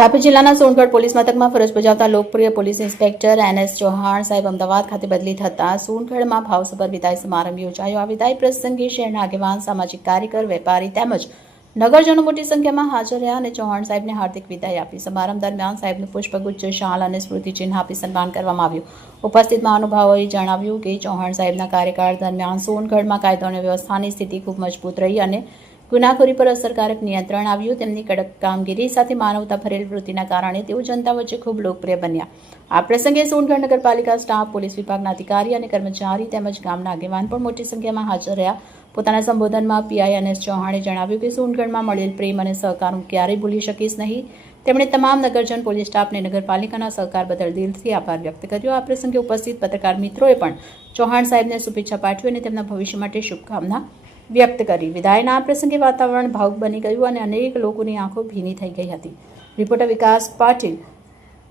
તાપી જિલ્લાના સોનગઢ પોલીસ મથકમાં ફરજ બજાવતા લોકપ્રિય પોલીસ ઇન્સ્પેક્ટર NS ચૌહાણ સાહેબ અમદાવાદ ખાતે બદલી થતા સોનગઢમાં ભાવસભર વિદાય સમારંભ યોજાયો। આ વિદાય પ્રસંગે શહેરના આગેવાન, સામાજિક કાર્યકર, વેપારી તેમજ નગરજનો મોટી સંખ્યામાં હાજર રહ્યા અને ચૌહાણ સાહેબને હાર્દિક વિદાય આપી। સમારંભ દરમિયાન સાહેબનું પુષ્પગુચ્છ, શાલ અને સ્મૃતિચિહ્ન આપી સન્માન કરવામાં આવ્યું। ઉપસ્થિત મહાનુભાવોએ જણાવ્યું કે ચૌહાણ સાહેબના કાર્યકાળ દરમિયાન સોનગઢમાં કાયદો અને વ્યવસ્થાની સ્થિતિ ખૂબ મજબૂત રહી અને ગુનાખોરી પર અસરકારક નિયંત્રણ આવ્યું। તેમની કડક કામગીરી સાથે માનવતા ભરેલ વૃત્તિના કારણે તેઓ જનતા વચ્ચે ખૂબ લોકપ્રિય બન્યા। આ પ્રસંગે સોનગઢ નગરપાલિકા સ્ટાફ, પોલીસ વિભાગના અધિકારી અને કર્મચારી તેમજ ગામના આગેવાન પણ મોટી સંખ્યામાં હાજર રહ્યા। પોતાના સંબોધનમાં PI NS ચૌહાણે જણાવ્યું કે સોનગઢમાં મળેલ પ્રેમ અને સહકાર હું ક્યારેય ભૂલી શકીશ નહીં। તેમણે તમામ નગરજન, પોલીસ સ્ટાફને નગરપાલિકાના સહકાર બદલ દિલથી આભાર વ્યક્ત કર્યો। આ પ્રસંગે ઉપસ્થિત પત્રકાર મિત્રોએ પણ ચૌહાણ સાહેબને શુભેચ્છા પાઠવી અને તેમના ભવિષ્ય માટે શુભકામના વ્યક્ત કરી। વિદાયના આ પ્રસંગે વાતાવરણ ભાવુક બની ગયું અને અનેક લોકોની આંખો ભીની થઈ ગઈ હતી। રિપોર્ટર વિકાસ પાટીલ,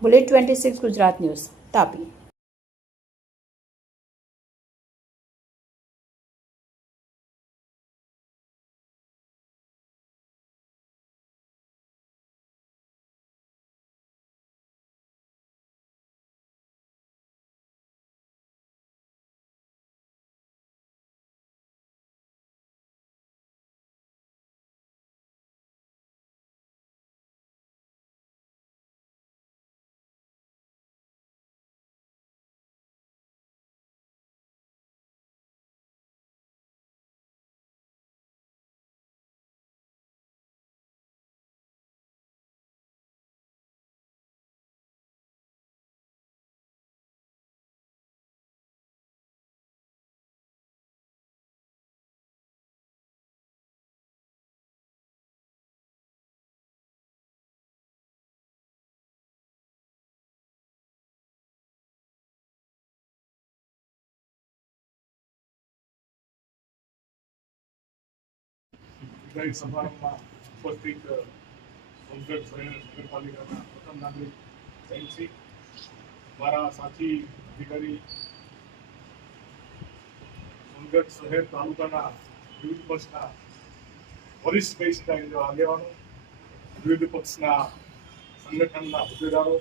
બુલેટ 26 ગુજરાત ન્યૂઝ, તાપી। વિદાય સમારંભમાં ઉપસ્થિત સોનગઢ શહેર નગરપાલિકાના પ્રથમ નાગરિક જયંતસિંહ, મારા સાથી અધિકારી, સોનગઢ શહેર તાલુકાના વિવિધ પક્ષના વરિષ્ઠ કહી શકાય એવા આગેવાનો, વિવિધ પક્ષના સંગઠનના હોદ્દેદારો,